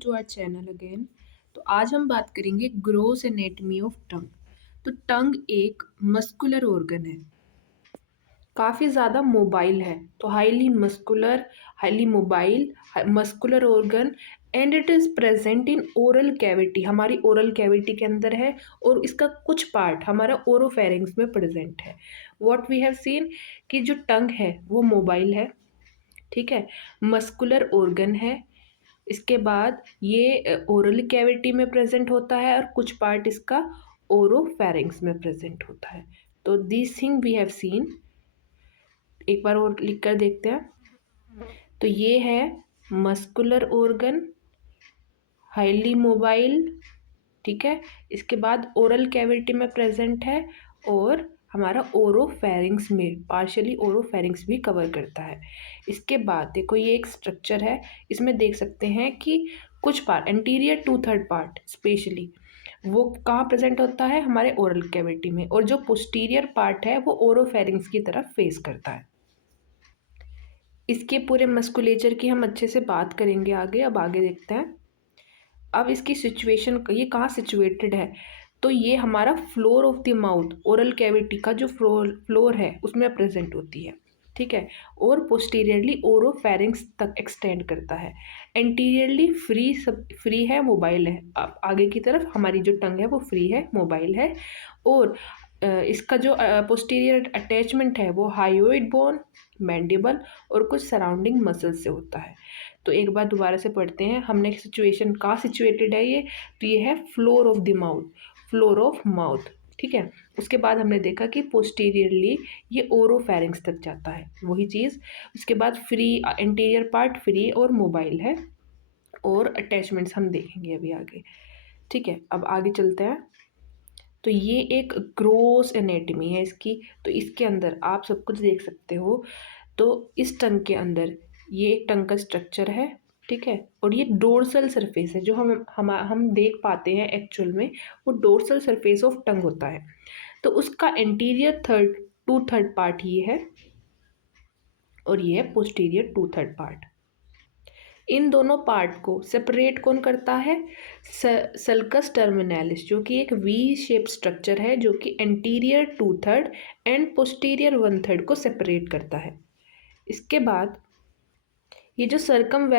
To our channel again. तो आज हम बात करेंगे ग्रोस एनेटमी ऑफ टंग। तो टंग एक मस्कुलर ऑर्गन है, काफ़ी ज़्यादा मोबाइल है। तो highly muscular, highly mobile muscular organ and it is present in oral cavity. हमारी ओरल कैविटी के अंदर है और इसका कुछ पार्ट हमारा ओरोफेरिंग्स में प्रेजेंट है। व्हाट वी हैव सीन कि जो टंग है वो मोबाइल है, ठीक है, मस्कुलर ऑर्गन है। इसके बाद ये ओरल कैविटी में प्रेजेंट होता है और कुछ पार्ट इसका ओरोफेरिंग्स में प्रेजेंट होता है। तो this thing we have seen. एक बार और लिख कर देखते हैं। तो ये है मस्कुलर ऑर्गन, हाईली मोबाइल, ठीक है। इसके बाद ओरल कैविटी में प्रेजेंट है और हमारा ओरोफेरिंग्स में पार्शियली ओरोफेरिंग्स भी कवर करता है। इसके बाद देखो ये एक स्ट्रक्चर है, इसमें देख सकते हैं कि कुछ part anterior to third part specially वो कहाँ प्रेजेंट होता है, हमारे ओरल कैविटी में, और जो पोस्टीरियर पार्ट है वो ओरोफेरिंग्स की तरफ फेस करता है। इसके पूरे मस्कुलेचर की हम अच्छे से बात करेंगे आगे। अब आगे देखते हैं। अब इसकी सिचुएशन, ये कहाँ सिचुएटेड है, तो ये हमारा floor of the mouth, oral cavity का जो फ्लोर है उसमें प्रेजेंट होती है, ठीक है। और पोस्टीरियरली ओरोफेरिंग्स तक एक्सटेंड करता है। एंटीरियरली फ्री है, मोबाइल है। अब आगे की तरफ हमारी जो टंग है वो फ्री है, मोबाइल है। और इसका जो पोस्टीरियर अटैचमेंट है वो हायोइड बोन, मैंडिबल और कुछ सराउंडिंग मसल्स से होता है। तो एक बार दोबारा से पढ़ते हैं। हमने सिचुएशन कहाँ सिचुएटेड है ये, तो ये है floor of the mouth, floor of mouth, ठीक है। उसके बाद हमने देखा कि पोस्टीरियरली ये ओरोफेरिंग्स तक जाता है, वही चीज़। उसके बाद फ्री, इंटीरियर पार्ट फ्री और मोबाइल है, और अटैचमेंट्स हम देखेंगे अभी आगे, ठीक है। अब आगे चलते हैं। तो ये एक ग्रोस एनेटमी है इसकी। तो इसके अंदर आप सब कुछ देख सकते हो। तो इस टंग के अंदर ये एक टंग का स्ट्रक्चर है, ठीक है। और ये डोर्सल सरफेस है जो हम देख पाते हैं एक्चुअल में, वो डोर्सल सरफेस ऑफ टंग होता है। तो उसका इंटीरियर टू थर्ड पार्ट ये है, और ये है पोस्टीरियर टू थर्ड पार्ट। इन दोनों पार्ट को सेपरेट कौन करता है, सल्कस टर्मिनालिस, जो कि एक वी शेप स्ट्रक्चर है जो कि anterior to third and posterior one third को सेपरेट करता है। इसके बाद ये जो सर्कल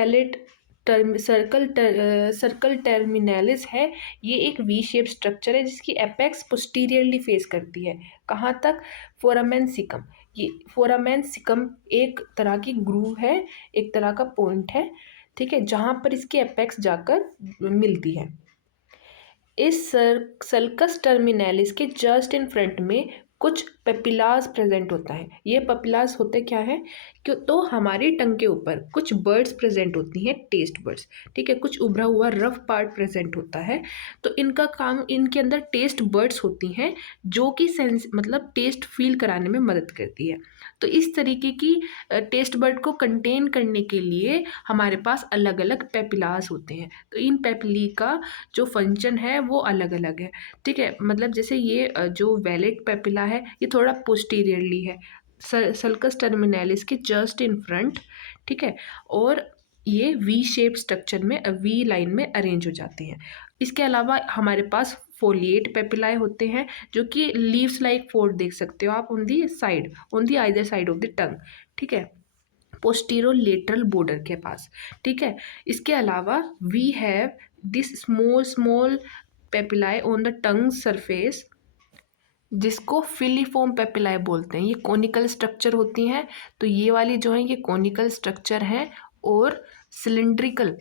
टर्मिनालिस है, ये एक वी शेप स्ट्रक्चर है जिसकी एपेक्स पोस्टीरियरली फेस करती है। कहाँ तक, फोरामेन सिकम। ये फोरामेन सिकम एक तरह की ग्रूव है, एक तरह का पॉइंट है, ठीक है, जहाँ पर इसकी एपेक्स जाकर मिलती है। इस सल्कस टर्मिनालिस के जस्ट इन फ्रंट में कुछ पेपिलास प्रेजेंट होता है। ये पेपिलास होते क्या है, क्यों, तो हमारी टंग के ऊपर कुछ बर्ड्स प्रेजेंट होती हैं, टेस्ट बर्ड्स, ठीक है, कुछ उभरा हुआ रफ पार्ट प्रेजेंट होता है। तो इनका काम, इनके अंदर टेस्ट बर्ड्स होती हैं जो कि सेंस मतलब टेस्ट फील कराने में मदद करती है। तो इस तरीके की टेस्ट बर्ड को कंटेन करने के लिए हमारे पास अलग अलग पेपिलास होते हैं। तो इन पेपिली का जो फंक्शन है वो अलग अलग है, ठीक है। मतलब जैसे ये जो वेलेट पेपिला है ये थोड़ा पोस्टीरियरली है, सल्कस टर्मिनालिस के जस्ट इन फ्रंट, ठीक है। और ये वी शेप स्ट्रक्चर में, वी लाइन में अरेंज हो जाती हैं। इसके अलावा हमारे पास फोलिएट पेपिलाए होते हैं जो कि लीव्स लाइक फोल्ड देख सकते हो आप on the side, on the either side of the tongue, ठीक है, पोस्टीरो लेटरल बॉर्डर के पास, ठीक है। इसके अलावा we have this small small papillae on the tongue surface जिसको फिलीफॉर्म पेपिलाए बोलते हैं। ये कोनिकल स्ट्रक्चर होती हैं। तो ये वाली जो है ये कोनिकल स्ट्रक्चर है और सिलिंड्रिकल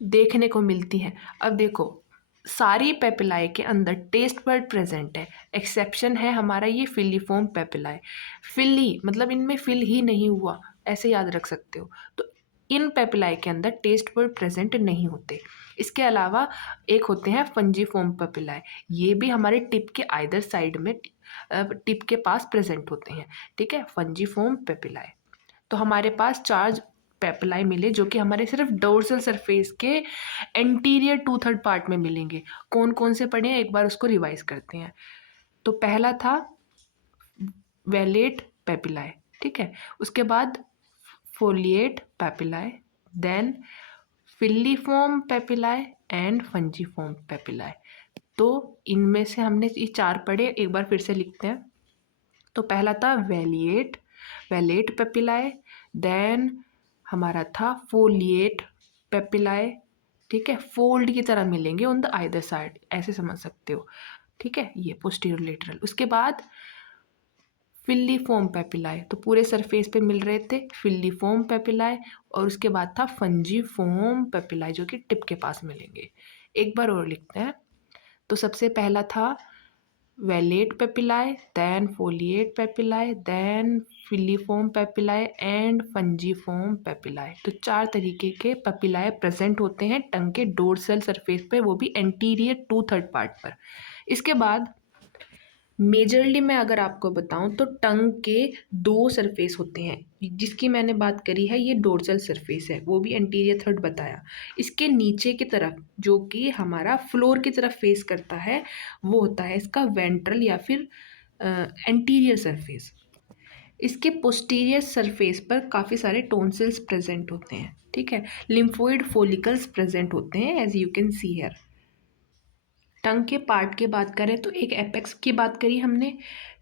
देखने को मिलती है। अब देखो सारी पेपिलाए के अंदर टेस्ट बर्ड प्रेजेंट है, एक्सेप्शन है हमारा ये फिलीफॉर्म पेपिलाए। फिली मतलब इनमें फिल ही नहीं हुआ, ऐसे याद रख सकते हो। तो इन पेपिलाए के अंदर टेस्ट बर्ड प्रेजेंट नहीं होते। इसके अलावा एक होते हैं फंजीफॉर्म पेपिलाए, ये भी हमारे टिप के आइदर साइड में, टिप के पास प्रेजेंट होते हैं, ठीक है, फंजीफॉर्म पेपिलाए। तो हमारे पास चार पेपिलाए मिले जो कि हमारे सिर्फ डोर्सल सरफेस के एंटीरियर टू थर्ड पार्ट में मिलेंगे। कौन कौन से पढ़े हैं एक बार उसको रिवाइज करते हैं। तो पहला था वेलेट पेपिलाए, ठीक है। उसके बाद folate papillae, then फिल्लीफॉर्म पेपिलाए and fungiform papillae. तो इनमें से हमने ये 4 पढ़े, एक बार फिर से लिखते हैं। तो पहला था वेलेट पेपिलाए, देन हमारा था फोलिएट पेपिलाए, ठीक है, फोल्ड की तरह मिलेंगे ऑन द आइदर साइड, ऐसे समझ सकते हो, ठीक है, ये पोस्टीरियर लेटरल। उसके बाद फिल्लीफॉर्म पेपिलाए, तो पूरे सरफेस पे मिल रहे थे फिल्लीफॉर्म पेपिलाए, और उसके बाद था फंजीफॉर्म पेपिलाए जो कि टिप के पास मिलेंगे। एक बार और लिखते हैं। तो सबसे पहला था vallate papillae, then foliate papillae, then filiform papillae and fungiform papillae. तो 4 तरीके के पेपिलाए प्रेजेंट होते हैं टंग के डोर्सल सरफेस पे, वो भी एंटीरियर 2/3 पार्ट पर। इसके बाद मेजरली मैं अगर आपको बताऊं तो टंग के 2 सरफेस होते हैं। जिसकी मैंने बात करी है ये डोर्सल सरफेस है, वो भी एंटीरियर थर्ड बताया। इसके नीचे की तरफ जो कि हमारा फ्लोर की तरफ फेस करता है वो होता है इसका वेंट्रल या फिर एंटीरियर सरफेस। इसके पोस्टीरियर सरफेस पर काफ़ी सारे टोन्सिल्स प्रेजेंट होते हैं, ठीक है, लिम्फोइड फोलिकल्स प्रेजेंट होते हैं as you can see here. Tongue के पार्ट की बात करें तो एक एपेक्स की बात करी हमने,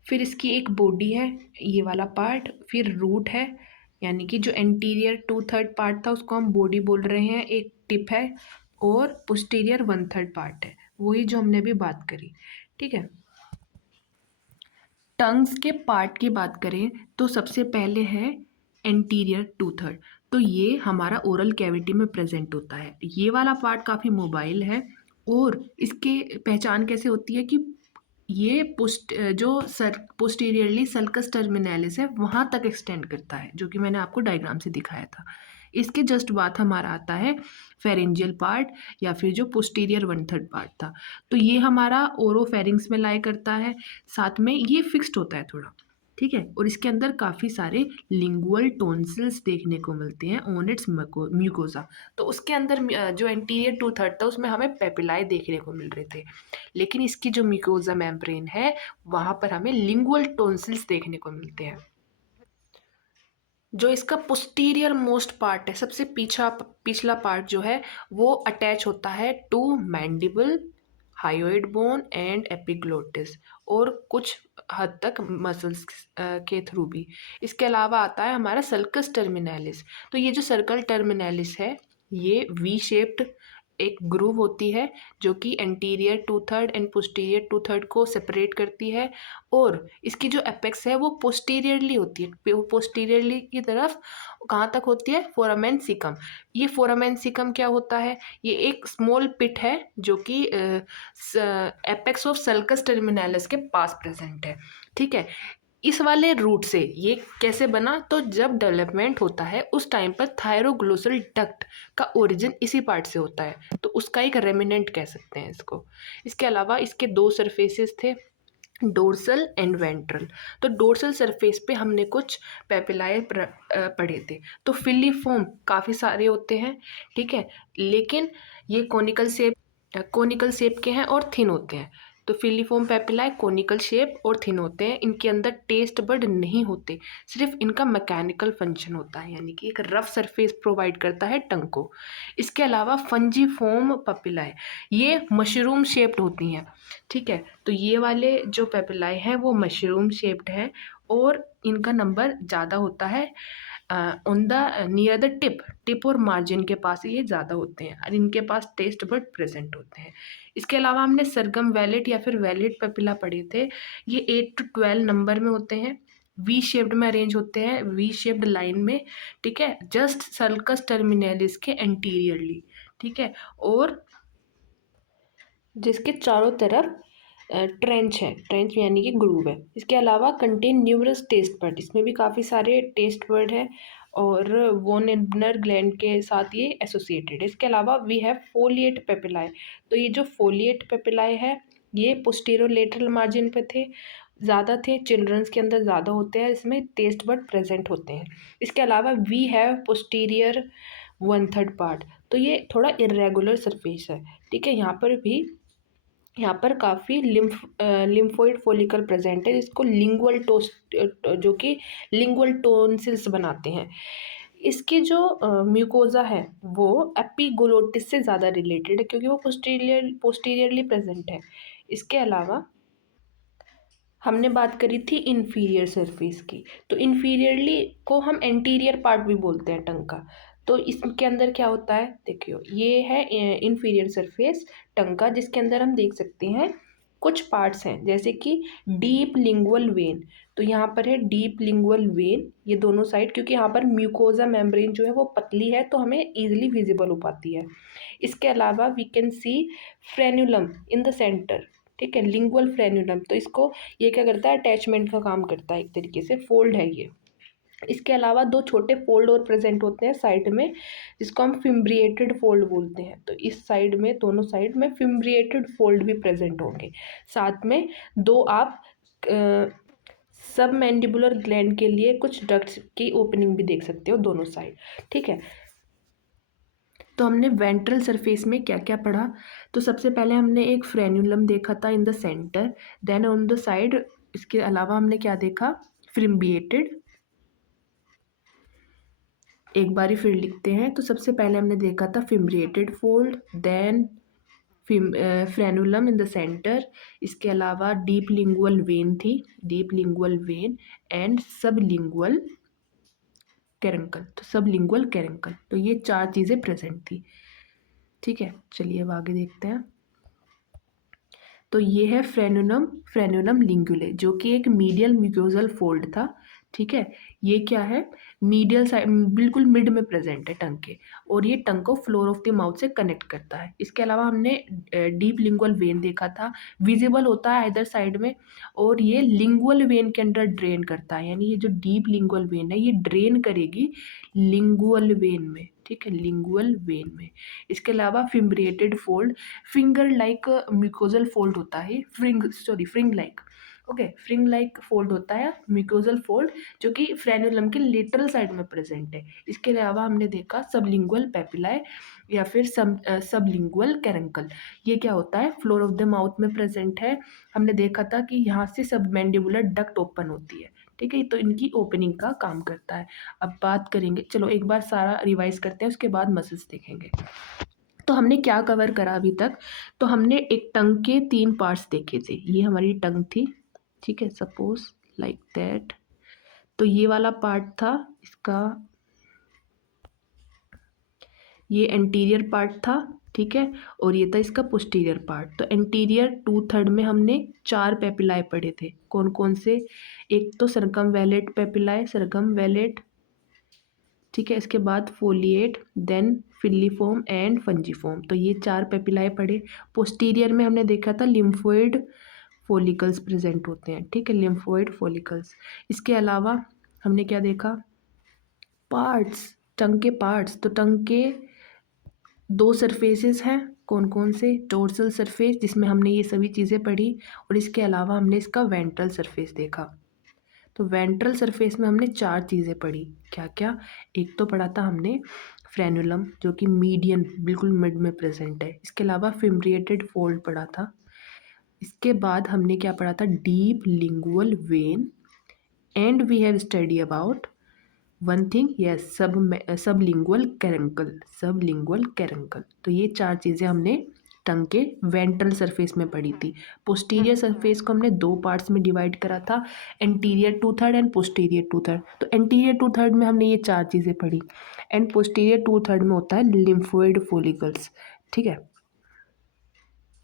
फिर इसकी एक बॉडी है ये वाला पार्ट, फिर रूट है यानी कि जो एंटीरियर 2/3 पार्ट था उसको हम बॉडी बोल रहे हैं, एक टिप है, और पोस्टीरियर 1/3 पार्ट है, वही जो हमने अभी बात करी, ठीक है। टंग्स के पार्ट की बात करें तो सबसे पहले है एंटीरियर 2/3। तो ये हमारा ओरल कैविटी में प्रेजेंट होता है, ये वाला पार्ट काफ़ी मोबाइल है, और इसके पहचान कैसे होती है कि ये पोस्टीरियरली सल्कस टर्मिनैलिस है वहाँ तक एक्सटेंड करता है, जो कि मैंने आपको डायग्राम से दिखाया था। इसके जस्ट बाद हमारा आता है फेरेंजियल पार्ट या फिर जो पोस्टीरियर 1/3 पार्ट था। तो ये हमारा ओरोफेरिंग्स में लाई करता है, साथ में ये फिक्स्ड होता है थोड़ा, ठीक है, और इसके अंदर काफ़ी सारे लिंगुअल टोन्सिल्स देखने को मिलते हैं ऑन इट्स म्यूकोजा। तो उसके अंदर जो एंटीरियर 2/3 था उसमें हमें पेपिलाए देखने को मिल रहे थे, लेकिन इसकी जो म्यूकोजा मेम्ब्रेन है वहाँ पर हमें लिंगुअल टोन्सिल्स देखने को मिलते हैं। जो इसका पोस्टीरियर मोस्ट पार्ट है, सबसे पिछला पार्ट जो है वो अटैच होता है to mandible, hyoid bone and epiglottis, और कुछ हद तक मसल्स के थ्रू भी। इसके अलावा आता है हमारा सर्कस टर्मिनैलिस। तो ये जो सर्कल टर्मिनैलिस है ये वी शेप्ड एक ग्रूव होती है जो कि एंटीरियर 2/3 एंड पोस्टीरियर 2/3 को सेपरेट करती है, और इसकी जो एपेक्स है वो पोस्टीरियरली होती है, पोस्टीरियरली की तरफ कहाँ तक होती है, फोरामेन सिकम। ये फोरामेन सिकम क्या होता है, ये एक स्मॉल पिट है जो कि एपेक्स ऑफ सल्कस टर्मिनैलिस के पास प्रेजेंट है, ठीक है। इस वाले रूट से ये कैसे बना, तो जब डेवलपमेंट होता है उस टाइम पर थायरोग्लोसल डक्ट का ओरिजिन इसी पार्ट से होता है, तो उसका एक रेमिनेंट कह सकते हैं इसको। इसके अलावा इसके 2 सरफेसेस थे, डोर्सल एंड वेंट्रल। तो डोर्सल सरफेस पे हमने कुछ पेपिलाए पढ़े थे। तो फिलीफॉर्म काफ़ी सारे होते हैं, ठीक है, लेकिन ये कोनिकल शेप के हैं और थिन होते हैं। तो फिलीफॉर्म पेपिलाए कोनिकल शेप और थिन होते हैं, इनके अंदर टेस्ट बड नहीं होते, सिर्फ इनका मैकेनिकल फंक्शन होता है, यानी कि एक रफ सरफेस प्रोवाइड करता है टंग को। इसके अलावा फंजीफॉर्म पेपिलाए ये मशरूम शेप्ड होती हैं, ठीक है। तो ये वाले जो पेपिलाए हैं वो मशरूम शेप्ड हैं, और इनका नंबर ज़्यादा होता है on the near the tip और मार्जिन के पास ये ज़्यादा होते हैं, और इनके पास टेस्ट बड प्रेजेंट होते हैं। इसके अलावा हमने सरगम वैलेट या फिर वैलेट पेपिला पढ़े थे, ये 8 to 12 नंबर में होते हैं, वी शेप्ड में अरेंज होते हैं, वी शेप्ड लाइन में, ठीक है, जस्ट सल्कस टर्मिनैलिस के एंटीरियरली, ठीक है, और जिसके चारों तरफ ट्रेंच है, ट्रेंच यानी कि ग्रूव है। इसके अलावा कंटेन न्यूमरस टेस्ट बर्ड, इसमें भी काफ़ी सारे टेस्ट बर्ड है, और वोन इनर ग्लैंड के साथ ये एसोसिएटेड है। इसके अलावा वी हैव फोलिएट पेपिलाए। तो ये जो फोलिएट पेपिलाए है ये पोस्टीरोलेटरल मार्जिन पे थे, ज़्यादा थे, चिल्ड्रंस के अंदर ज़्यादा होते हैं, इसमें टेस्ट बर्ड प्रेजेंट होते हैं। इसके अलावा वी हैव पोस्टीरियर 1/3 पार्ट। तो ये थोड़ा इरेगुलर सरफेस है, ठीक है, यहाँ पर काफ़ी लिम्फोइड फोलिकल प्रेजेंट है जिसको लिंगुअल जो कि लिंगुअल टोन्सिल्स बनाते हैं। इसकी जो म्यूकोज़ा है वो एपिग्लोटिस से ज़्यादा रिलेटेड है क्योंकि वो पोस्टीरियरली प्रेजेंट है। इसके अलावा हमने बात करी थी इन्फीरियर सरफेस की, तो इन्फीरियरली को हम एंटीरियर पार्ट भी बोलते हैं टंग का। तो इसके अंदर क्या होता है, देखियो ये है इन्फीरियर सरफेस टंग का, जिसके अंदर हम देख सकते हैं कुछ पार्ट्स हैं जैसे कि डीप लिंगुअल वेन। तो यहाँ पर है डीप लिंगुअल वेन, ये दोनों साइड, क्योंकि यहाँ पर म्यूकोजा मेम्ब्रेन जो है वो पतली है तो हमें इजीली विजिबल हो पाती है। इसके अलावा we can see frenulum in the centre, ठीक है, लिंगुअल फ्रेन्युलम। तो इसको ये क्या करता है, अटैचमेंट का काम करता है, एक तरीके से फोल्ड है ये। इसके अलावा दो छोटे फोल्ड और प्रेजेंट होते हैं साइड में, जिसको हम फिम्ब्रिएटेड फोल्ड बोलते हैं। तो इस साइड में, दोनों साइड में फिम्ब्रिएटेड फोल्ड भी प्रेजेंट होंगे। साथ में दो आप सब मैंडिबुलर ग्लैंड के लिए कुछ डक्ट्स की ओपनिंग भी देख सकते हो दोनों साइड, ठीक है। तो हमने वेंट्रल सरफेस में क्या क्या पढ़ा, तो सबसे पहले हमने एक फ्रेन्युलम देखा था in the centre, then on the side इसके अलावा हमने क्या देखा, फ्रिम्बिएटेड। एक बारी फिर लिखते हैं, तो सबसे पहले हमने देखा था fimbriated fold, then frenulum in the centre, इसके अलावा डीप लिंगुअल वेन थी, deep lingual vein and sublingual caruncle. तो सब लिंगुअल कैरंकल, तो ये चार चीज़ें प्रेजेंट थी, ठीक है। चलिए अब आगे देखते हैं। तो ये है फ्रेनुलम, फ्रेनुलम लिंगुले, जो कि एक मीडियल म्यूकोजल फोल्ड था, ठीक है। ये क्या है, मीडियल साइड, बिल्कुल मिड में प्रेजेंट है टंग के, और ये टंग को फ्लोर ऑफ द माउथ से कनेक्ट करता है। इसके अलावा हमने डीप लिंगुअल वेन देखा था, विजिबल होता है इधर साइड में, और ये लिंगुअल वेन के अंदर ड्रेन करता है, यानी ये जो डीप लिंगुअल वेन है ये ड्रेन करेगी लिंगुअल वेन में, ठीक है, लिंगुअल वेन में। इसके अलावा fimbriated fold, finger like mucosal fold होता है, fringe like, okay, fringe like fold होता है म्यूकोजल फोल्ड, जो कि फ्रेनुलम के लेटरल साइड में प्रेजेंट है। इसके अलावा हमने देखा सबलिंगुअल पेपिलाए या फिर सबलिंगुअल कैरंकल, ये क्या होता है, फ्लोर ऑफ द माउथ में प्रेजेंट है। हमने देखा था कि यहाँ से सब मैंडिबुलर डक्ट ओपन होती है, ठीक है, तो इनकी ओपनिंग का काम करता है। अब बात करेंगे, चलो एक बार सारा रिवाइज करते हैं, उसके बाद मसल्स देखेंगे। तो हमने क्या कवर करा अभी तक, तो हमने एक टंग के तीन पार्ट्स देखे थे, ये हमारी टंग थी, ठीक है, सपोज लाइक दैट। तो ये वाला पार्ट था इसका, ये एंटीरियर पार्ट था, ठीक है, और ये था इसका पोस्टीरियर पार्ट। तो एंटीरियर 2/3 में हमने चार पेपिलाए पढ़े थे, कौन कौन से, एक तो सरकमवैलेट पेपिलाए, सरकमवैलेट, ठीक है, इसके बाद फोलिएट, देन फिलीफॉर्म एंड फंजीफॉर्म। तो ये चार पेपिलाए पढ़े। पोस्टीरियर में हमने देखा था लिम्फोइड फॉलिकल्स प्रेजेंट होते हैं, ठीक है, लिम्फोइड फॉलिकल्स। इसके अलावा हमने क्या देखा, पार्ट्स, टंग के पार्ट्स। तो टंग के दो सरफेसेस हैं, कौन कौन से, टोर्सल सरफेस जिसमें हमने ये सभी चीज़ें पढ़ी, और इसके अलावा हमने इसका वेंट्रल सरफेस देखा। तो वेंट्रल सरफेस में हमने चार चीज़ें पढ़ी, क्या क्या, एक तो पढ़ा था हमने फ्रेनुलम, जो कि मीडियन बिल्कुल मिड में प्रेजेंट है। इसके अलावा फिम्ब्रिएटेड फोल्ड पढ़ा था। इसके बाद हमने क्या पढ़ा था, deep lingual vein, and we have study about one thing, yes, sublingual caruncle, sublingual caruncle. तो ये चार चीज़ें हमने टंग के वेंट्रल सरफेस में पढ़ी थी। पोस्टीरियर सरफेस को हमने दो पार्ट्स में डिवाइड करा था, एंटीरियर 2/3 एंड पोस्टीरियर 2/3। तो एंटीरियर 2/3 में हमने ये चार चीज़ें पढ़ी, एंड पोस्टीरियर 2/3 में होता है लिम्फोइड फोलिकल्स, ठीक है।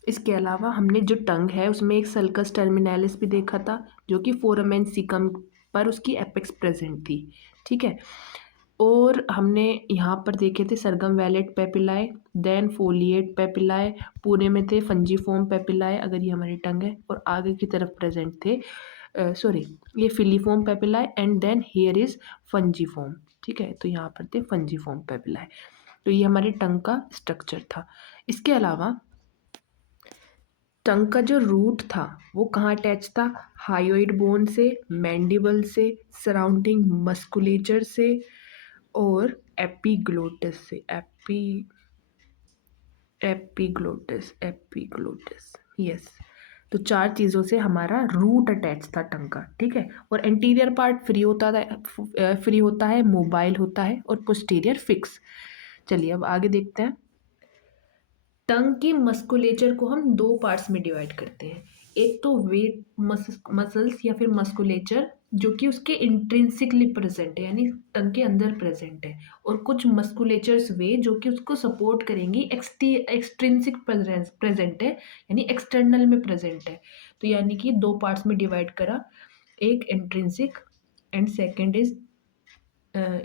इसके अलावा हमने जो टंग है उसमें एक सल्कस टर्मिनालिस भी देखा था, जो कि फोरामेन सिकम पर उसकी एपेक्स प्रेजेंट थी, ठीक है। और हमने यहाँ पर देखे थे सरगम वैलेट पेपिलाए, देन फोलिएट पेपिलाए, पुणे में थे फंजीफॉर्म पेपिलाए, अगर ये हमारी टंग है, और आगे की तरफ प्रेजेंट थे सॉरी ये filiform papillae, and then here is fungiform, ठीक है। तो यहाँ पर थे फंजीफॉर्म पेपिलाए। तो ये हमारी टंग का स्ट्रक्चर था। इसके अलावा टंग का जो रूट था वो कहाँ अटैच था, हायोइड बोन से, मैंडिबल से, सराउंडिंग मस्कुलेचर से, और एपिग्लोटिस से, एपिग्लोटिस, यस। तो 4 चीज़ों से हमारा रूट अटैच था टंग का, ठीक है। और एंटीरियर पार्ट फ्री होता है, मोबाइल होता है, और पोस्टीरियर फिक्स। चलिए अब आगे देखते हैं। टंग की मस्कुलेचर को हम दो पार्ट्स में डिवाइड करते हैं। एक तो वेट मसल्स या फिर मस्कुलेचर जो कि उसके इंट्रिंसिकली प्रेजेंट है, यानी टंग के अंदर प्रेजेंट है, और कुछ मस्कुलेचर्स वे जो कि उसको सपोर्ट करेंगी एक्सट्रिंसिक प्रेजेंट है, यानी एक्सटर्नल में प्रेजेंट है। तो यानी कि दो पार्ट्स में डिवाइड करा, एक intrinsic and second is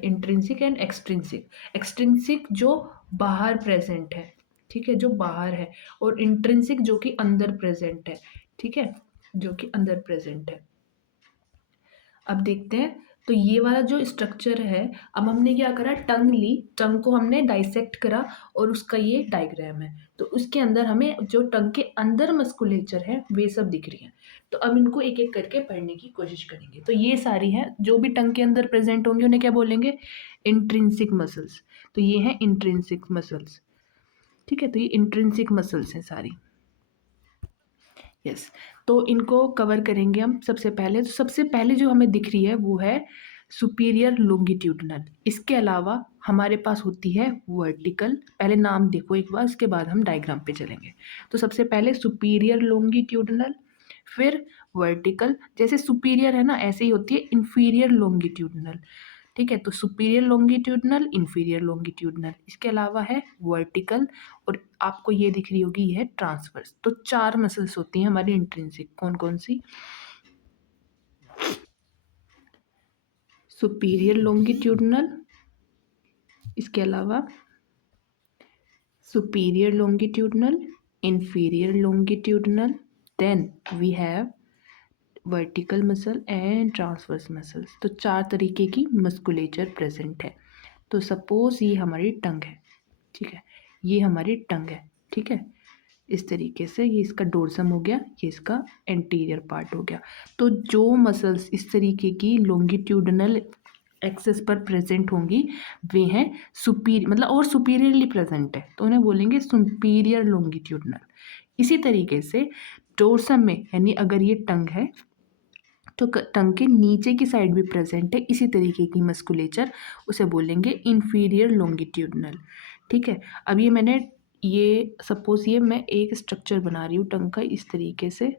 intrinsic and extrinsic. Extrinsic जो बाहर प्रेजेंट है, ठीक है, जो बाहर है, और इंट्रिंसिक जो कि अंदर प्रेजेंट है, ठीक है, जो कि अंदर प्रेजेंट है। अब देखते हैं। तो ये वाला जो स्ट्रक्चर है, अब हमने क्या करा, टंग ली, टंग को हमने डाइसेक्ट करा, और उसका ये डायग्राम है। तो उसके अंदर हमें जो टंग के अंदर मस्कुलेचर है वे सब दिख रही हैं। तो अब इनको एक एक करके पढ़ने की कोशिश करेंगे। तो ये सारी हैं जो भी टंग के अंदर प्रेजेंट होंगे, उन्हें क्या बोलेंगे, इंट्रिंसिक मसल्स। तो ये हैं इंट्रिंसिक मसल्स, ठीक है। तो ये इंट्रिंसिक मसल्स हैं सारी। यस, तो इनको कवर करेंगे हम। सबसे पहले तो सबसे पहले जो हमें दिख रही है वो है सुपीरियर लोंगिट्यूडनल। इसके अलावा हमारे पास होती है वर्टिकल। पहले नाम देखो एक बार, उसके बाद हम डायग्राम पे चलेंगे। तो सबसे पहले सुपीरियर लोंगिट्यूडनल, फिर वर्टिकल। जैसे सुपीरियर है ना, ऐसे ही होती है इंफीरियर लोंगिट्यूडनल, ठीक है। तो सुपीरियर लोंगिट्यूडनल, इंफीरियर लोंगिट्यूडनल, इसके अलावा है वर्टिकल, और आपको ये दिख रही होगी ये है ट्रांसवर्स। तो 4 मसल्स होती हैं हमारी इंट्रिंसिक। कौन कौन सी, सुपीरियर लोंगिट्यूडनल, इसके अलावा superior longitudinal, inferior longitudinal, then we have vertical muscle and transverse muscles. तो 4 तरीके की मस्कुलेचर प्रेजेंट है। तो सपोज ये हमारी टंग है, ठीक है, ये हमारी टंग है, ठीक है। इस तरीके से ये इसका डोर्सम हो गया, ये इसका एंटीरियर पार्ट हो गया। तो जो मसल्स इस तरीके की लॉन्गिट्यूडनल एक्सेस पर प्रेजेंट होंगी वे हैं सुपीरियर, मतलब और सुपीरियरली प्रेजेंट है तो उन्हें बोलेंगे सुपीरियर लॉन्गिट्यूडनल। इसी तरीके से डोर्सम में, यानी अगर ये टंग है तो टंग के नीचे की साइड भी प्रेजेंट है इसी तरीके की मस्कुलेचर, उसे बोलेंगे इंफीरियर लॉन्गिट्यूडनल, ठीक है। अब ये मैंने ये सपोज ये मैं एक स्ट्रक्चर बना रही हूँ टंग का इस तरीके से,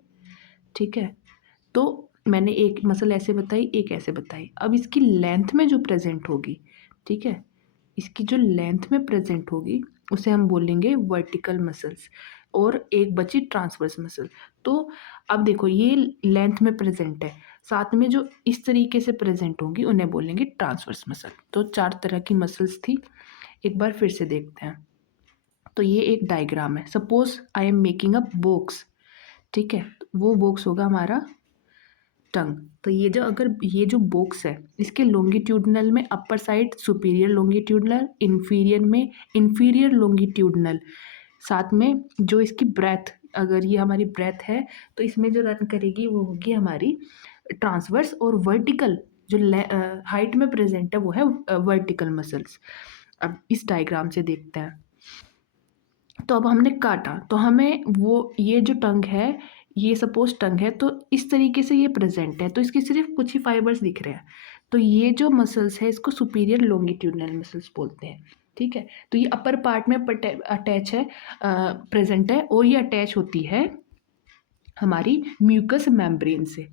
ठीक है। तो मैंने एक मसल ऐसे बताई, एक ऐसे बताई। अब इसकी लेंथ में जो प्रेजेंट होगी, ठीक है, इसकी जो लेंथ में प्रेजेंट होगी उसे हम बोलेंगे वर्टिकल मसल्स, और एक बची ट्रांसवर्स मसल। तो अब देखो ये लेंथ में प्रेजेंट है, साथ में जो इस तरीके से प्रेजेंट होंगी उन्हें बोलेंगे ट्रांसवर्स मसल। तो 4 तरह की मसल्स थी, एक बार फिर से देखते हैं। तो ये एक डायग्राम है। Suppose I am making a box, ठीक है, वो बॉक्स होगा हमारा टंग। तो ये जो अगर ये जो बॉक्स है इसके लॉन्गिट्यूडनल में upper side superior longitudinal, inferior में इंफीरियर लॉन्गिट्यूडनल, साथ में जो इसकी ब्रेथ, अगर ये हमारी ब्रेथ है तो इसमें जो रन करेगी वो होगी हमारी ट्रांसवर्स, और वर्टिकल जो हाइट में प्रेजेंट है वो है वर्टिकल मसल्स। अब इस डायग्राम से देखते हैं। तो अब हमने काटा तो हमें वो ये जो टंग है, ये सपोज टंग है तो इस तरीके से ये प्रेजेंट है, तो इसके सिर्फ कुछ ही फाइबर्स दिख रहे हैं। तो ये जो मसल्स है इसको सुपीरियर लॉन्गिट्यूडनल मसल्स बोलते हैं, ठीक है। तो ये अपर पार्ट में अटैच है, प्रेजेंट है, और ये अटैच होती है हमारी म्यूकस मेम्ब्रेन से,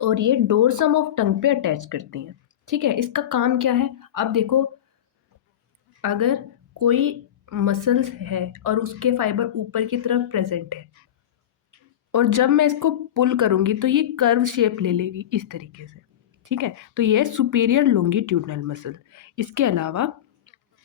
और ये डोर्सम ऑफ टंग पे अटैच करती हैं, ठीक है। इसका काम क्या है, अब देखो, अगर कोई मसल्स है और उसके फाइबर ऊपर की तरफ प्रेजेंट है, और जब मैं इसको पुल करूँगी तो ये कर्व शेप ले लेगी इस तरीके से, ठीक है। तो ये है सुपीरियर लॉन्गिट्यूडनल मसल। इसके अलावा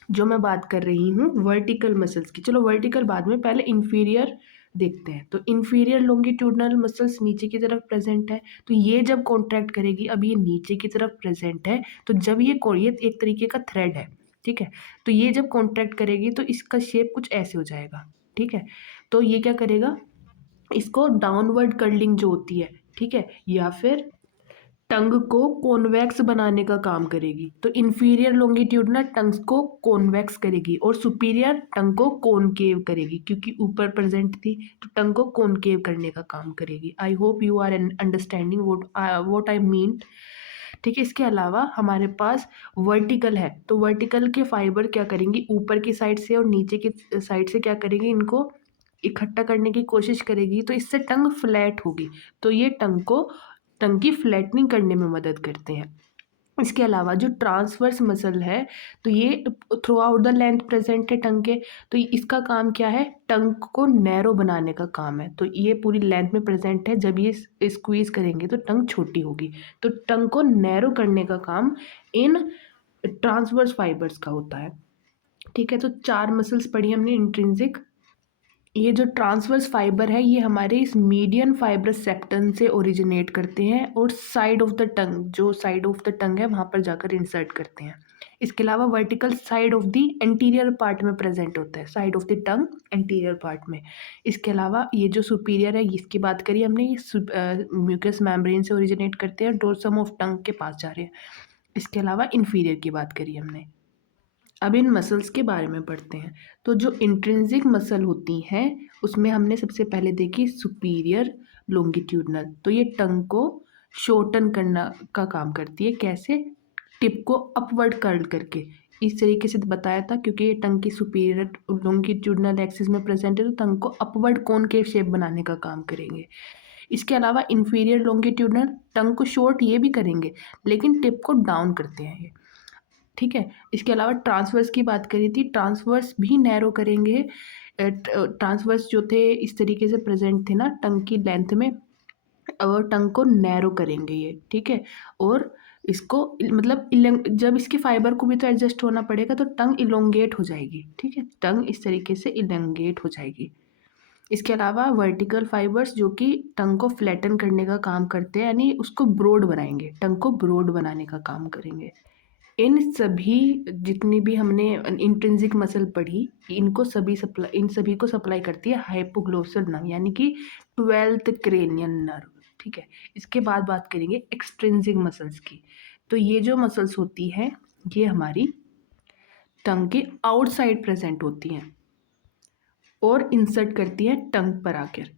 जो मैं बात कर रही हूँ वर्टिकल मसल्स की, चलो वर्टिकल बाद में, पहले इन्फीरियर देखते हैं। तो इन्फीरियर लॉन्गिट्यूडनल मसल्स नीचे की तरफ प्रेजेंट है, तो ये जब कॉन्ट्रैक्ट करेगी, अब ये नीचे की तरफ प्रेजेंट है, तो जब ये एक तरीके का थ्रेड है, ठीक है, तो ये जब कॉन्ट्रैक्ट करेगी तो इसका शेप कुछ ऐसे हो जाएगा, ठीक है। तो ये क्या करेगा, इसको डाउनवर्ड कर्लिंग जो होती है, ठीक है, या फिर टंग को कॉन्वेक्स बनाने का काम करेगी। तो इंफीरियर लॉन्गिट्यूडनल टंग को कॉन्वेक्स करेगी और सुपीरियर टंग को कॉनकेव करेगी, क्योंकि ऊपर प्रेजेंट थी तो टंग को कॉनकेव करने का काम करेगी। I hope you are understanding what I mean. ठीक है, इसके अलावा हमारे पास वर्टिकल है, तो वर्टिकल के फाइबर क्या करेंगी, ऊपर की साइड से और नीचे की साइड से क्या करेंगी, इनको इकट्ठा करने की कोशिश करेगी, तो इससे टंग फ्लैट होगी। तो ये टंग की फ्लैटनिंग करने में मदद करते हैं। इसके अलावा जो ट्रांसवर्स मसल है, तो ये through out the length present है टंग के। तो इसका काम क्या है, टंग को नैरो बनाने का काम है। तो ये पूरी लेंथ में प्रेजेंट है, जब ये स्क्वीज करेंगे तो टंग छोटी होगी। तो टंग को नैरो करने का काम इन ट्रांसवर्स फाइबर्स का होता है। ठीक है, तो 4 मसल्स पढ़ी हमने इंट्रिंसिक। ये जो ट्रांसवर्स फाइबर है ये हमारे इस मीडियन फाइब्रस सेप्टम से ओरिजिनेट करते हैं और साइड ऑफ द टंग, जो साइड ऑफ द टंग है वहाँ पर जाकर इंसर्ट करते हैं। इसके अलावा vertical side of the anterior part में प्रेजेंट होता है, side of the tongue anterior part में। इसके अलावा ये जो सुपीरियर है, इसकी बात करी हमने, ये म्यूकस मेम्ब्रेन से ओरिजिनेट करते हैं, डोर्सम ऑफ टंग के पास जा रहे हैं। इसके अलावा इन्फीरियर की बात करी हमने। अब इन मसल्स के बारे में पढ़ते हैं। तो जो इंट्रिंसिक मसल होती हैं उसमें हमने सबसे पहले देखी सुपीरियर लॉन्गिट्यूडनल। तो ये टंग को शॉर्टन करना का काम करती है। कैसे, टिप को अपवर्ड कर्ल करके, इस तरीके से बताया था, क्योंकि ये टंग की सुपीरियर लॉन्गिट्यूडनल एक्सिस में प्रेजेंट है, तो टंग को अपवर्ड कॉनकेव शेप बनाने का काम करेंगे। इसके अलावा इन्फीरियर लॉन्गिट्यूडनल टंग को शॉर्ट ये भी करेंगे, लेकिन टिप को डाउन करते हैं ये। ठीक है, इसके अलावा ट्रांसवर्स की बात करी थी, ट्रांसवर्स भी नैरो करेंगे। ट्रांसवर्स जो थे इस तरीके से प्रेजेंट थे ना टंग की लेंथ में, और टंग को नैरो करेंगे ये। ठीक है, और इसको मतलब जब इसके फाइबर को भी तो एडजस्ट होना पड़ेगा, तो टंग इलोंगेट हो जाएगी। ठीक है, टंग इस तरीके से इलोंगेट हो जाएगी। इसके अलावा वर्टिकल फाइबर्स जो कि टंग को फ्लैटन करने का काम करते हैं, यानी उसको ब्रॉड बनाएंगे, टंग को ब्रॉड बनाने का काम करेंगे। इन सभी जितनी भी हमने इंट्रिंसिक मसल पढ़ी, इन सभी को सप्लाई करती है हाइपोग्लोसल नर्व, यानी कि 12th क्रेनियन नर्व। ठीक है, इसके बाद बात करेंगे एक्सट्रिंसिक मसल्स की। तो ये जो मसल्स होती हैं ये हमारी टंग के आउटसाइड प्रेजेंट होती हैं और इंसर्ट करती हैं टंग पर आकर।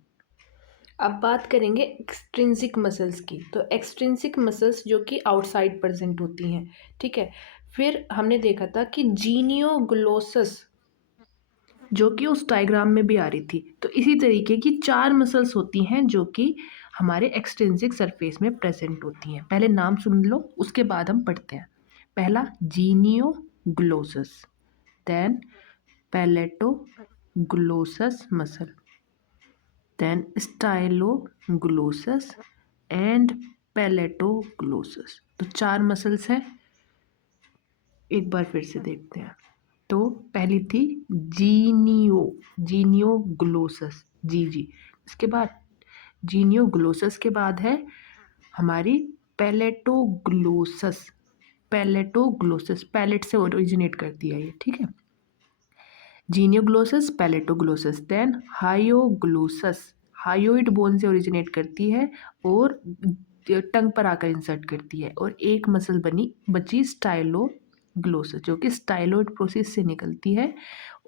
अब बात करेंगे एक्सट्रिंसिक मसल्स की। तो एक्सट्रिंसिक मसल्स जो कि आउटसाइड प्रेजेंट होती हैं। ठीक है, फिर हमने देखा था कि जीनियोग्लोसस जो कि उस डायग्राम में भी आ रही थी। तो इसी तरीके की 4 मसल्स होती हैं जो कि हमारे एक्सट्रिंसिक सरफेस में प्रेजेंट होती हैं। पहले नाम सुन लो, उसके बाद हम पढ़ते हैं। पहला जीनियोग्लोसस, देन पैलेटोग्लोसस मसल, then स्टाइलोग्लोसस एंड पैलेटोग्लोसस। तो 4 मसल्स हैं, एक बार फिर से देखते हैं। तो पहली थी जीनियोग्लोसस, जी। इसके बाद जीनियोग्लोसस के बाद है हमारी पैलेटोग्लोसस। पैलेट से ओरिजिनेट करती है ये। ठीक है, जीनियोग्लोसस, पैलेटोग्लोसस, देन हायोग्लोसस, हायोइड बोन से ओरिजिनेट करती है और टंग पर आकर इंसर्ट करती है। और एक मसल बची स्टाइलोग्लोसस, जो कि स्टाइलोइड प्रोसेस से निकलती है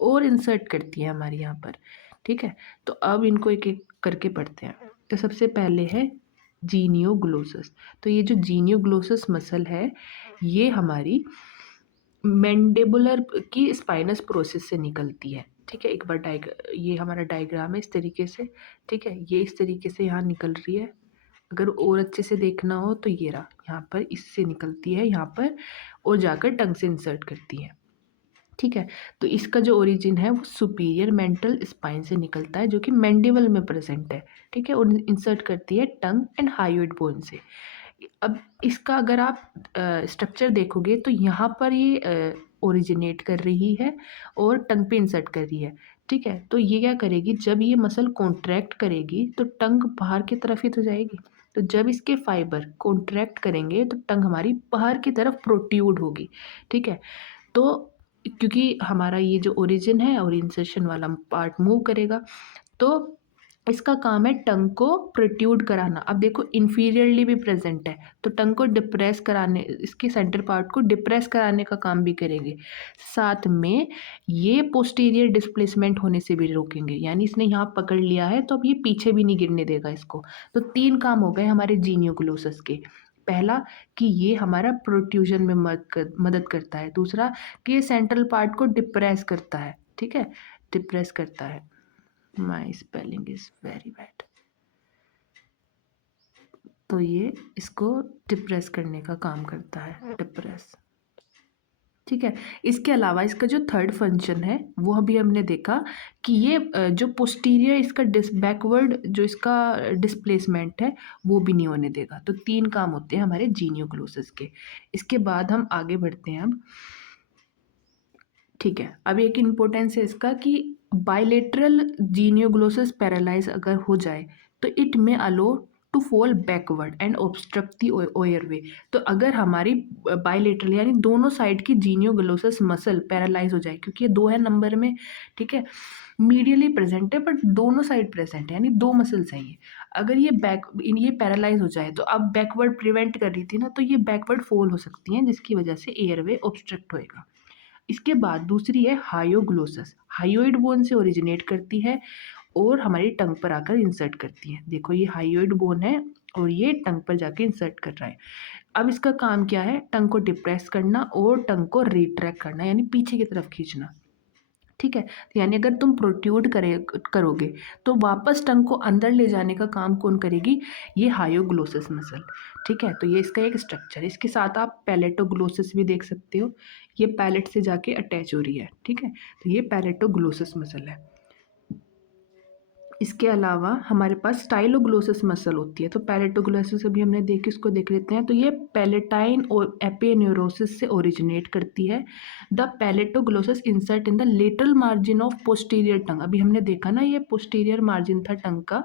और इंसर्ट करती है हमारे यहाँ पर। ठीक है, तो अब इनको एक एक करके पढ़ते हैं। तो सबसे पहले है जीनियोग्लोसस। तो ये जो जीनियोग्लोसस मसल है ये हमारी मैंडिबुलर की स्पाइनस प्रोसेस से निकलती है। ठीक है, एक बार ये हमारा डायग्राम है इस तरीके से। ठीक है, ये इस तरीके से यहाँ निकल रही है। अगर और अच्छे से देखना हो तो ये रहा, यहाँ पर इससे निकलती है यहाँ पर और जाकर टंग से इंसर्ट करती है। ठीक है, तो इसका जो ओरिजिन है वो सुपीरियर मेंटल स्पाइन से निकलता है, जो कि मैंडिबल में प्रेजेंट है। ठीक है, और इंसर्ट करती है टंग एंड हायोइड बोन से। अब इसका अगर आप स्ट्रक्चर देखोगे तो यहाँ पर ये ओरिजिनेट कर रही है और टंग पे इंसर्ट कर रही है। ठीक है, तो ये क्या करेगी, जब ये मसल कॉन्ट्रैक्ट करेगी तो टंग बाहर की तरफ ही तो जाएगी। तो जब इसके फाइबर कॉन्ट्रैक्ट करेंगे तो टंग हमारी बाहर की तरफ प्रोट्यूड होगी। ठीक है, तो क्योंकि हमारा ये जो ओरिजिन है और इंसर्शन वाला पार्ट मूव करेगा, तो इसका काम है टंग को प्रोट्रूड कराना। अब देखो इंफीरियरली भी प्रेजेंट है, तो टंग को डिप्रेस कराने, इसके सेंटर पार्ट को डिप्रेस कराने का काम भी करेंगे। साथ में ये पोस्टीरियर डिस्प्लेसमेंट होने से भी रोकेंगे, यानी इसने यहाँ पकड़ लिया है तो अब ये पीछे भी नहीं गिरने देगा इसको। तो 3 काम हो गए हमारे जीनियोग्लोसस के। पहला कि ये हमारा प्रोट्रूजन में मदद करता है। दूसरा कि ये सेंट्रल पार्ट को डिप्रेस करता है, ठीक है, डिप्रेस करता है। My spelling is very bad। तो ये इसको डिप्रेस करने का काम करता है, डिप्रेस, ठीक है। इसके अलावा इसका जो थर्ड फंक्शन है वो अभी हमने देखा कि ये जो पोस्टीरियर इसका बैकवर्ड जो इसका डिस्प्लेसमेंट है वो भी नहीं होने देगा। तो 3 काम होते हैं हमारे जीनियोग्लोसस के। इसके बाद हम आगे बढ़ते हैं अब, ठीक है। अब एक इम्पोर्टेंस है इसका कि बायलेटरल जीनियोग्लोसस पैरालाइज अगर हो जाए तो it may allow to fall backward and obstruct the airway. तो अगर हमारी बायलेटरल यानी दोनों साइड की जीनियोग्लोसस मसल पैरालाइज हो जाए, क्योंकि ये 2 है नंबर में, ठीक है, मीडियली प्रेजेंट है बट दोनों साइड प्रेजेंट है, यानी 2 मसल्स हैं ये। अगर ये पैरालाइज हो जाए तो अब बैकवर्ड प्रिवेंट कर रही थी ना, तो ये बैकवर्ड फॉल हो सकती हैं जिसकी वजह से एयरवे ऑब्स्ट्रक्ट होएगा। इसके बाद दूसरी है हायोग्लोसस, हायोइड बोन से ओरिजिनेट करती है और हमारी टंग पर आकर इंसर्ट करती है। देखो ये हायोइड बोन है और ये टंग पर जाके इंसर्ट कर रहा है। अब इसका काम क्या है, टंग को डिप्रेस करना और टंग को रिट्रैक्ट करना, यानी पीछे की तरफ खींचना, ठीक है। तो यानी अगर तुम प्रोट्रूड करोगे तो वापस टंग को अंदर ले जाने का काम कौन करेगी, ये हायोग्लोसस मसल, ठीक है। तो ये इसका एक स्ट्रक्चर है। इसके साथ आप पैलेटोग्लोसस भी देख सकते हो, ये पैलेट से जाके अटैच हो रही है, ठीक है। तो ये पैलेटोग्लोसस मसल है। इसके अलावा हमारे पास स्टाइलोग्लोसस मसल होती है। तो पैलेटोग्लोसस अभी हमने देखी, उसको देख लेते हैं। तो ये पैलेटाइन और एपिन्यूरोसिस से ओरिजिनेट करती है। The palatoglossus insert in the lateral margin of posterior tongue. अभी हमने देखा ना, ये पोस्टीरियर मार्जिन था टंग का,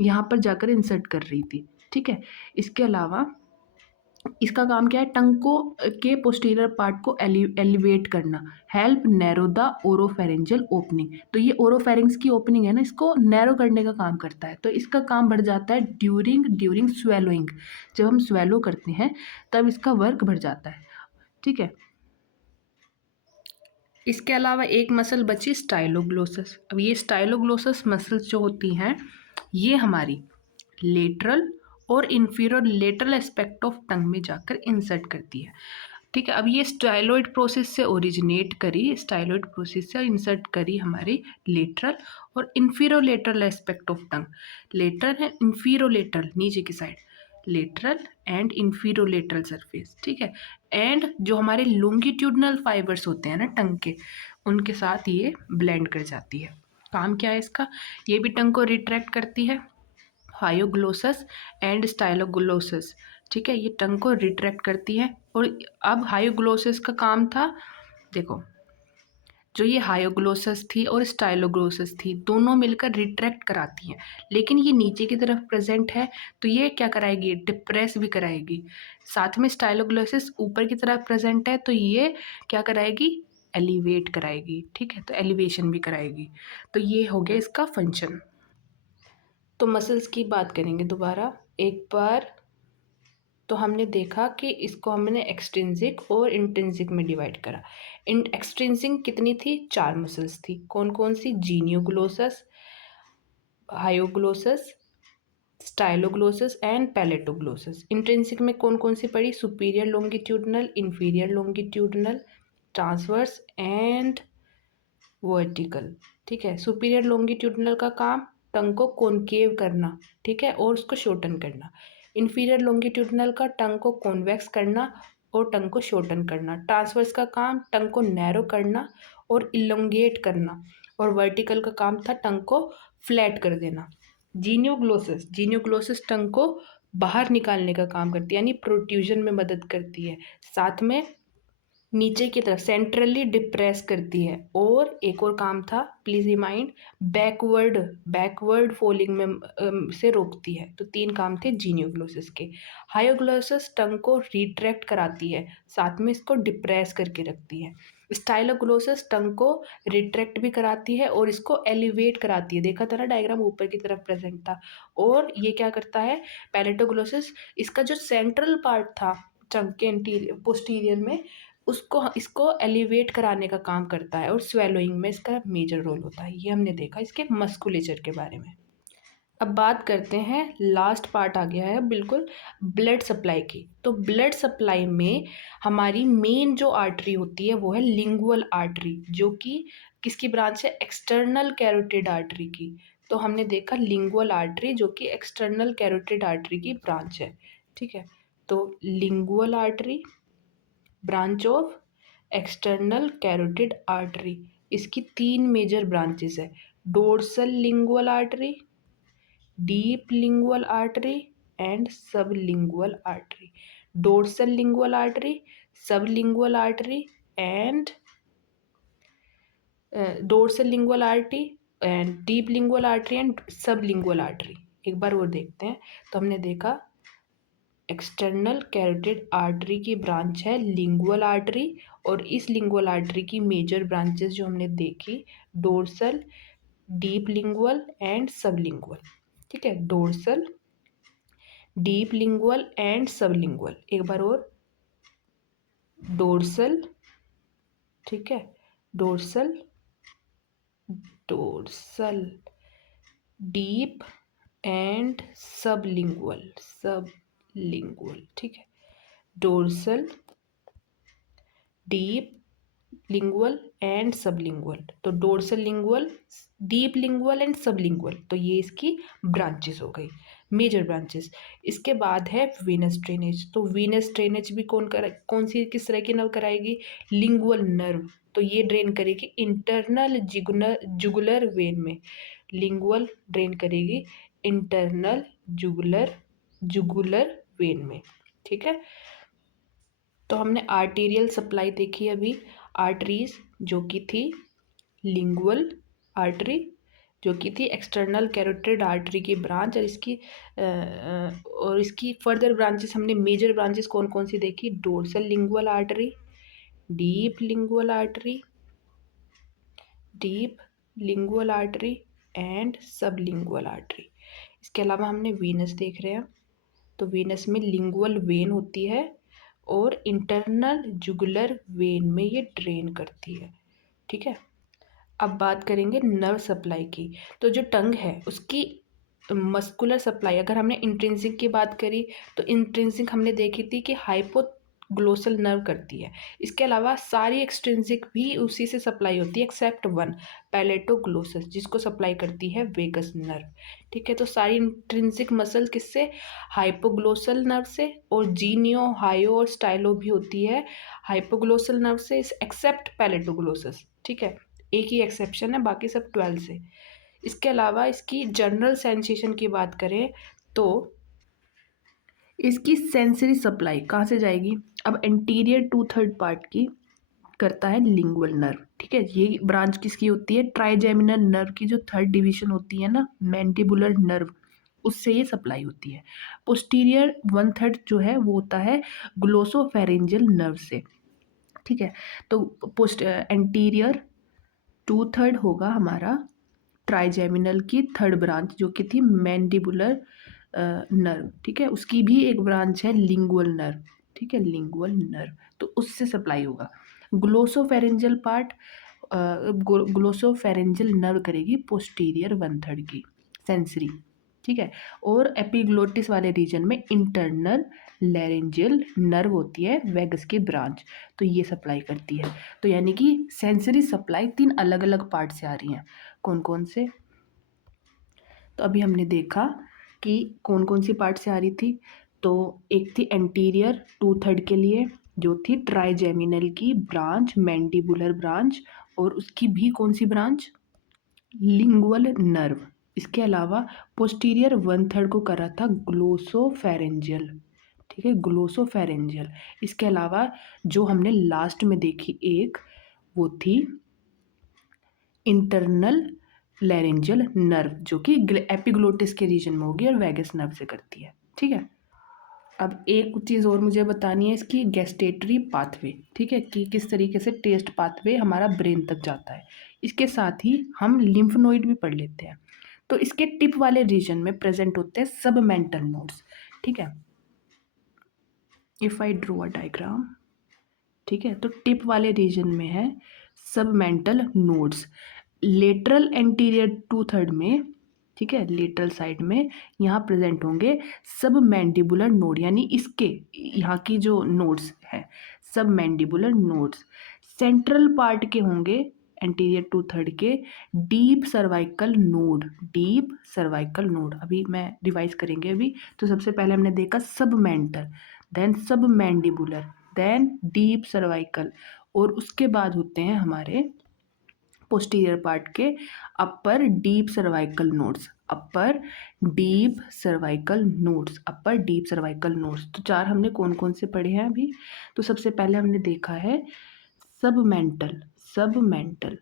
यहाँ पर जाकर इंसर्ट कर रही थी, ठीक है। इसके अलावा इसका काम क्या है, टंग को के पोस्टीरियर पार्ट को एलिवेट करना, help narrow the oropharyngeal opening. तो ये ओरोफेरिंग्स की ओपनिंग है ना, इसको नैरो करने का काम करता है। तो इसका काम बढ़ जाता है ड्यूरिंग स्वेलोइंग, जब हम स्वेलो करते हैं तब इसका वर्क बढ़ जाता है, ठीक है। इसके अलावा एक मसल बची स्टाइलोग्लोसस। अब ये स्टाइलोग्लोसस मसल्स जो होती हैं ये हमारी लेटरल और inferior lateral aspect of tongue में जाकर इंसर्ट करती है, ठीक है। अब ये स्टाइलोइड प्रोसेस से ओरिजिनेट करी, स्टाइलोइड प्रोसेस से इंसर्ट करी हमारी लेटरल और इंफीरोलेटरल एस्पेक्ट ऑफ टंग। लेटरल है, इंफीरोलेटरल नीचे की साइड, लेटरल एंड इंफीरोलेटरल सरफेस, ठीक है। एंड जो हमारे लॉन्गिट्यूडनल फाइबर्स होते हैं ना टंग के, उनके साथ ये ब्लेंड कर जाती है। काम क्या है इसका, ये भी टंग को रिट्रैक्ट करती है, हायोग्लोसस एंड स्टाइलोग्लोसस, ठीक है। ये टंग को रिट्रैक्ट करती है। और अब हायोग्लोसस का काम था, देखो जो ये हायोग्लोसस थी और स्टाइलोग्लोसस थी दोनों मिलकर रिट्रैक्ट कराती हैं, लेकिन ये नीचे की तरफ प्रेजेंट है तो ये क्या कराएगी, डिप्रेस भी कराएगी। साथ में स्टाइलोग्लोसस ऊपर की तरफ प्रेजेंट है तो ये क्या कराएगी, एलिवेट कराएगी, ठीक है, तो एलिवेशन भी कराएगी। तो ये हो गया इसका फंक्शन। तो मसल्स की बात करेंगे दोबारा एक बार। तो हमने देखा कि इसको हमने एक्सट्रिंसिक और इंट्रिंसिक में डिवाइड करा। एक्सट्रिंसिक कितनी थी, 4 मसल्स थी। कौन कौन सी, जीनियोग्लोसस, हायोग्लोसस, स्टाइलोग्लोसस एंड पैलेटोग्लोसस। इंट्रिंसिक में कौन कौन सी पड़ी, superior longitudinal, inferior longitudinal, transverse and vertical, ठीक है। सुपीरियर लॉन्गिट्यूडनल का काम टंग को कॉनकेव करना, ठीक है, और उसको शॉर्टन करना। इन्फीरियर लॉन्गिट्यूडनल का टंग को कॉन्वेक्स करना और टंग को शॉर्टन करना। ट्रांसवर्स का काम टंग को नैरो करना और इलोंगेट करना। और वर्टिकल का काम था टंग को फ्लैट कर देना। जीनियोग्लोसस टंग को बाहर निकालने का काम करती है, यानी प्रोट्रूजन में मदद करती है। साथ में नीचे की तरफ सेंट्रली डिप्रेस करती है। और एक और काम था, प्लीज रिमाइंड, बैकवर्ड फोल्डिंग में से रोकती है। तो 3 काम थे जीनियोग्लोसस के। हायोग्लोसस टंग को रिट्रैक्ट कराती है, साथ में इसको डिप्रेस करके रखती है। स्टाइलोग्लोसस टंग को रिट्रैक्ट भी कराती है और इसको एलिवेट कराती है। देखा था ना डायग्राम, ऊपर की तरफ प्रेजेंट था। और ये क्या करता है, पैलेटोग्लोसस, इसका जो सेंट्रल पार्ट था टंग के एंटीरियर पोस्टीरियर में, उसको इसको एलिवेट कराने का काम करता है और स्वेलोइंग में इसका मेजर रोल होता है। ये हमने देखा इसके मस्कुलेचर के बारे में। अब बात करते हैं, लास्ट पार्ट आ गया है बिल्कुल, ब्लड सप्लाई की। तो ब्लड सप्लाई में हमारी मेन जो आर्टरी होती है वो है लिंगुअल आर्टरी, जो कि किसकी ब्रांच है, एक्सटर्नल कैरोटिड आर्टरी की। तो हमने देखा लिंगुअल आर्टरी जो कि एक्सटर्नल कैरोटिड आर्टरी की ब्रांच है। ठीक है, तो lingual artery branch of external carotid artery, इसकी 3 मेजर ब्रांचेस है, dorsal lingual artery, deep lingual artery and sublingual artery. Dorsal lingual artery, sublingual artery and dorsal lingual artery and deep lingual artery and sublingual artery. एक बार और देखते हैं। तो हमने देखा एक्सटर्नल कैरोटिड आर्टरी की ब्रांच है लिंगुअल आर्टरी, और इस लिंगुअल आर्टरी की मेजर ब्रांचेस जो हमने देखी, dorsal, deep lingual and sublingual. ठीक है, dorsal, deep lingual and sublingual. एक बार और, डोर्सल, ठीक है, dorsal, dorsal, deep and sublingual, sublingual. ठीक है, dorsal, deep lingual and sublingual. तो dorsal lingual, deep lingual and sublingual, तो ये इसकी ब्रांचेस हो गई, मेजर ब्रांचेस। इसके बाद है वीनस ड्रेनेज। तो वीनस ड्रेनेज भी कौन सी किस तरह की नर्व कराएगी, लिंगुअल नर्व। तो ये ड्रेन करेगी इंटरनल जुगुलर वेन में, लिंगुअल ड्रेन करेगी इंटरनल जुगुलर वेन में। ठीक है, तो हमने आर्टेरियल सप्लाई देखी अभी, आर्टरीज जो कि थी लिंगुअल आर्टरी, जो कि थी एक्सटर्नल कैरोटिड आर्टरी की ब्रांच, और इसकी फर्दर ब्रांचेस हमने मेजर ब्रांचेस कौन कौन सी देखी, dorsal lingual artery, deep lingual artery, deep lingual artery and sublingual artery. इसके अलावा हमने वीनस देख रहे हैं। तो वीनस में लिंगुअल वेन होती है और इंटरनल जुगुलर वेन में ये ड्रेन करती है। ठीक है, अब बात करेंगे नर्व सप्लाई की। तो जो टंग है उसकी मस्कुलर सप्लाई, अगर हमने इंट्रिंसिक की बात करी तो इंट्रिंसिक हमने देखी थी कि हाइपोग्लोसल नर्व करती है। इसके अलावा सारी एक्सट्रिंसिक भी उसी से सप्लाई होती है एक्सेप्ट वन, पैलेटोग्लोसस, जिसको सप्लाई करती है वेगस नर्व। ठीक है, तो सारी इंट्रिंसिक मसल किससे, हाइपोग्लोसल नर्व से, और जीनियो, हायो और स्टाइलो भी होती है हाइपोग्लोसल नर्व से एक्सेप्ट पैलेटोग्लोसस। ठीक है, एक ही एक्सेप्शन है, बाकी सब 12 से। इसके अलावा इसकी जनरल सेंसेशन की बात करें तो इसकी सेंसरी सप्लाई कहाँ से जाएगी, अब एंटीरियर 2/3 पार्ट की करता है लिंगुअल नर्व। ठीक है, ये ब्रांच किसकी होती है, ट्राइजेमिनल नर्व की जो 3rd डिवीजन होती है ना, मैंडिबुलर नर्व, उससे ये सप्लाई होती है। पोस्टीरियर 1/3 जो है वो होता है ग्लोसोफेरेंजियल नर्व से। ठीक है, तो पोस्ट एंटीरियर 2/3 होगा हमारा ट्राइजेमिनल की 3rd ब्रांच जो कि थी मैंडिबुलर नर्व। ठीक है, उसकी भी एक ब्रांच है लिंगुअल नर्व। ठीक है, लिंगुअल नर्व, तो उससे सप्लाई होगा। ग्लोसोफेरेंजियल पार्ट, ग्लोसोफेरेंजियल नर्व करेगी पोस्टीरियर 1/3 की सेंसरी। ठीक है, और एपिग्लोटिस वाले रीजन में इंटरनल लैरेंजियल नर्व होती है वेगस की ब्रांच, तो ये सप्लाई करती है। तो यानी कि सेंसरी सप्लाई 3 अलग अलग पार्ट से आ रही हैं। कौन कौन से, तो अभी हमने देखा कि कौन कौन सी पार्ट से आ रही थी। तो एक थी एंटीरियर 2/3 के लिए जो थी ट्राइजेमिनल की ब्रांच, मैंडिबुलर ब्रांच, और उसकी भी कौन सी ब्रांच, लिंगुअल नर्व। इसके अलावा पोस्टीरियर 1/3 को कर रहा था ग्लोसोफेरेंजियल। ठीक है, ग्लोसोफेरेंजियल। इसके अलावा जो हमने लास्ट में देखी एक, वो थी इंटरनल लैरेंजियल नर्व जो कि एपिग्लोटिस के रीजन में होगी और वैगस नर्व से करती है। ठीक है, अब एक चीज़ और मुझे बतानी है इसकी गैस्टेटरी पाथवे, ठीक है, कि किस तरीके से टेस्ट पाथवे हमारा ब्रेन तक जाता है। इसके साथ ही हम लिम्फ नोड भी पढ़ लेते हैं। तो इसके टिप वाले रीजन में प्रेजेंट होते हैं सब मेंटल नोड्स, ठीक है। If I draw a diagram, ठीक है, तो टिप वाले रीजन में है submental nodes, lateral anterior to third में, ठीक है, लेटरल साइड में यहाँ प्रेजेंट होंगे सब मैंडिबुलर नोड, यानी इसके यहाँ की जो नोड्स है सब मैंडिबुलर नोड्स। सेंट्रल पार्ट के होंगे एंटीरियर टू थर्ड के deep cervical node, deep cervical node. अभी मैं रिवाइज करेंगे अभी। तो सबसे पहले हमने देखा सब मेंटल, देन सब मैंडिबुलर, देन डीप सर्वाइकल, और उसके बाद होते हैं हमारे पोस्टीरियर पार्ट के अपर डीप सर्वाइकल नोड्स, अपर डीप सर्वाइकल नोड्स, अपर डीप सर्वाइकल नोड्स। तो चार हमने कौन कौन से पढ़े हैं अभी। तो सबसे पहले हमने देखा है सब मेंटल, सब मेंटल,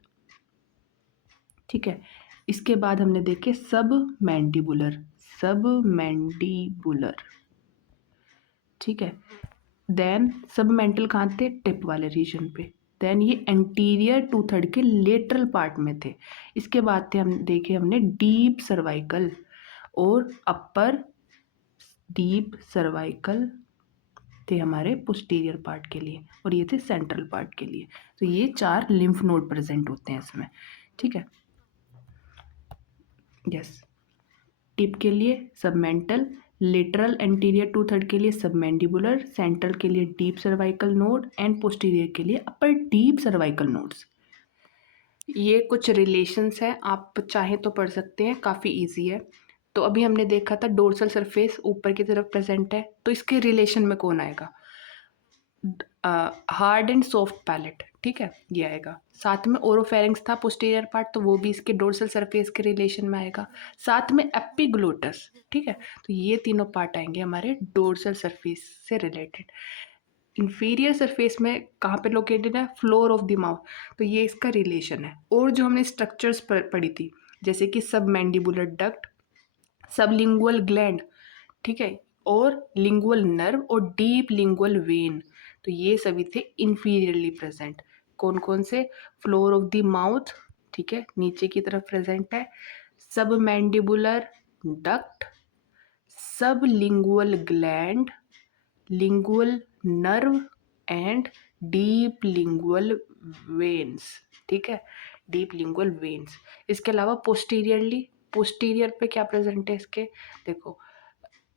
ठीक है। इसके बाद हमने देखे सब मैंडिबुलर, सब मैंडिबुलर, ठीक है। देन सब मेंटल कहाँ थे, टिप वाले रीजन पे। देन ये एंटीरियर टू थर्ड के लेटरल पार्ट में थे। इसके बाद थे हम देखे हमने डीप सर्वाइकल और अपर डीप सर्वाइकल थे हमारे पोस्टीरियर पार्ट के लिए, और ये थे सेंट्रल पार्ट के लिए। तो ये चार लिम्फ नोड प्रेजेंट होते हैं इसमें, ठीक है। यस, टिप के लिए submental, lateral anterior to third के लिए सबमैंडिबुलर, सेंट्रल के लिए deep cervical node and posterior के लिए अपर डीप सर्वाइकल नोड्स। ये कुछ रिलेशंस हैं, आप चाहें तो पढ़ सकते हैं, काफ़ी इजी है। तो अभी हमने देखा था डोर्सल सरफेस ऊपर की तरफ प्रेजेंट है, तो इसके रिलेशन में कौन आएगा, हार्ड एंड सॉफ्ट पैलेट, ठीक है, ये आएगा। साथ में ओरोफेरिंक्स था पोस्टीरियर पार्ट, तो वो भी इसके डोर्सल सरफेस के रिलेशन में आएगा। साथ में एपिग्लोटस, ठीक है। तो ये तीनों पार्ट आएंगे हमारे डोर्सल सरफेस से रिलेटेड। इंफीरियर सरफेस में कहाँ पे लोकेटेड है, फ्लोर ऑफ द माउथ, तो ये इसका रिलेशन है। और जो हमने स्ट्रक्चर्स पढ़ी थी, जैसे कि सब मैंडिबुलर डक्ट, सबलिंगुअल ग्लैंड, ठीक है, और लिंगुअल नर्व और डीप लिंगुअल वेन, तो ये सभी थे इंफीरियरली प्रेजेंट। कौन कौन से, फ्लोर ऑफ द माउथ, ठीक है, नीचे की तरफ प्रेजेंट है, सब मैंडिबुलर डक्ट, सब lingual gland, lingual nerve and deep lingual veins, ठीक है, डीप लिंगुअल वेन्स। इसके अलावा पोस्टीरियरली, पोस्टीरियर पे क्या प्रेजेंट है इसके, देखो,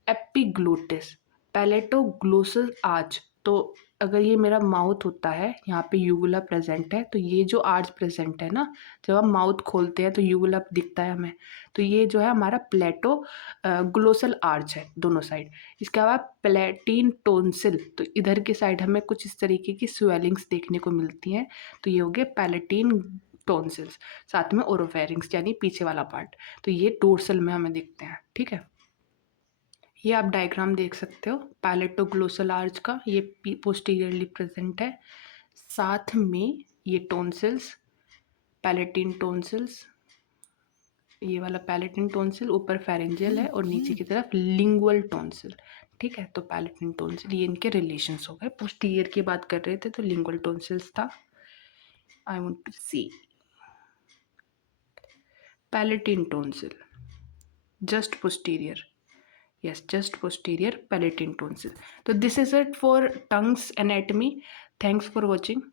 एपिग्लोटिस, पैलेटोग्लोसल आर्च। तो अगर ये मेरा माउथ होता है, यहाँ पे यूवुला प्रेजेंट है, तो ये जो आर्च प्रेजेंट है ना, जब हम माउथ खोलते हैं तो यूवुला दिखता है हमें, तो ये जो है हमारा प्लेटो ग्लोसल आर्च है दोनों साइड। इसके अलावा प्लेटिन टोन्सिल, तो इधर की साइड हमें कुछ इस तरीके की स्वेलिंग्स देखने को मिलती हैं, तो ये हो गए पैलेटिन टोन्सिल्स। साथ में ओरोफेरिंक्स यानी पीछे वाला पार्ट, तो ये डोर्सल में हमें दिखते हैं, ठीक है। ये आप डायग्राम देख सकते हो पैलेटोग्लोसल आर्च का, ये पोस्टीरियरली प्रेजेंट है। साथ में ये टोन्सिल्स, पैलेटिन टोन्सिल्स, ये वाला पैलेटिन टोन्सिल ऊपर फेरेंजियल है और नीचे की तरफ लिंगुअल टोन्सिल, ठीक है। तो पैलेटिन टोन्सिल, ये इनके रिलेशंस हो गए। पोस्टीरियर की बात कर रहे थे तो लिंगुअल टोन्सिल्स था। I want to see palatine tonsil, just posterior, yes, just posterior palatine tonsil. So this is it for tongue's anatomy. Thanks for watching.